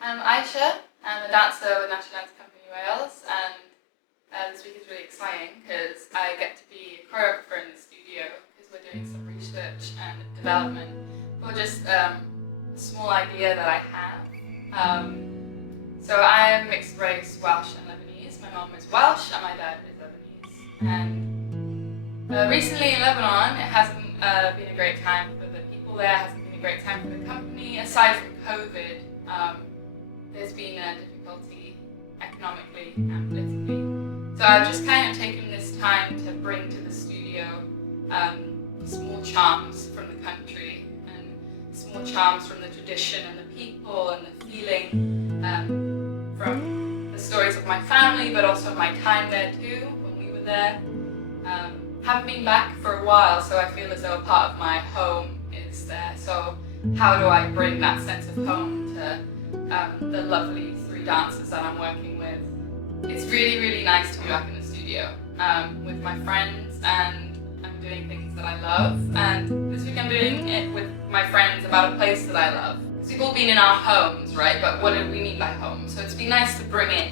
I'm Aisha. I'm a dancer with National Dance Company Wales, and this week is really exciting because I get to be a choreographer in the studio because we're doing some research and development for just a small idea that I have. So I'm mixed race Welsh and Lebanese. My mom is Welsh and my dad is Lebanese. And recently in Lebanon, it hasn't been a great time for the people there, it hasn't been a great time for the company. Aside from COVID, there's been a difficulty economically and politically. So I've just kind of taken this time to bring to the studio small charms from the country and small charms from the tradition and the people and the feeling from the stories of my family, but also my time there too, when we were there. Haven't been back for a while, so I feel as though a part of my home is there. So how do I bring that sense of home to the lovely three dancers that I'm working with? It's really, really nice to be back in the studio with my friends, and I'm doing things that I love. And this week I'm doing it with my friends about a place that I love. Because we've all been in our homes, right? But what do we mean by home? So it's been nice to bring it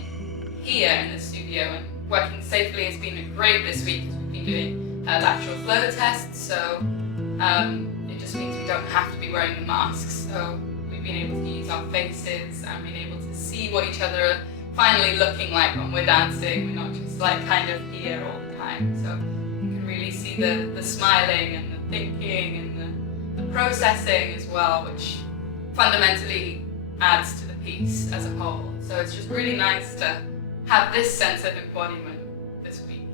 here in the studio, and working safely has been great this week because we've been doing lateral flow tests. So it just means we don't have to be wearing the masks. So we've been able to use our faces and been able to see what each other are finally looking like when we're dancing. We're not just like kind of here all the time. So you can really see the smiling and the thinking and the processing as well, which fundamentally adds to the piece as a whole. So it's just really nice to have this sense of embodiment this week.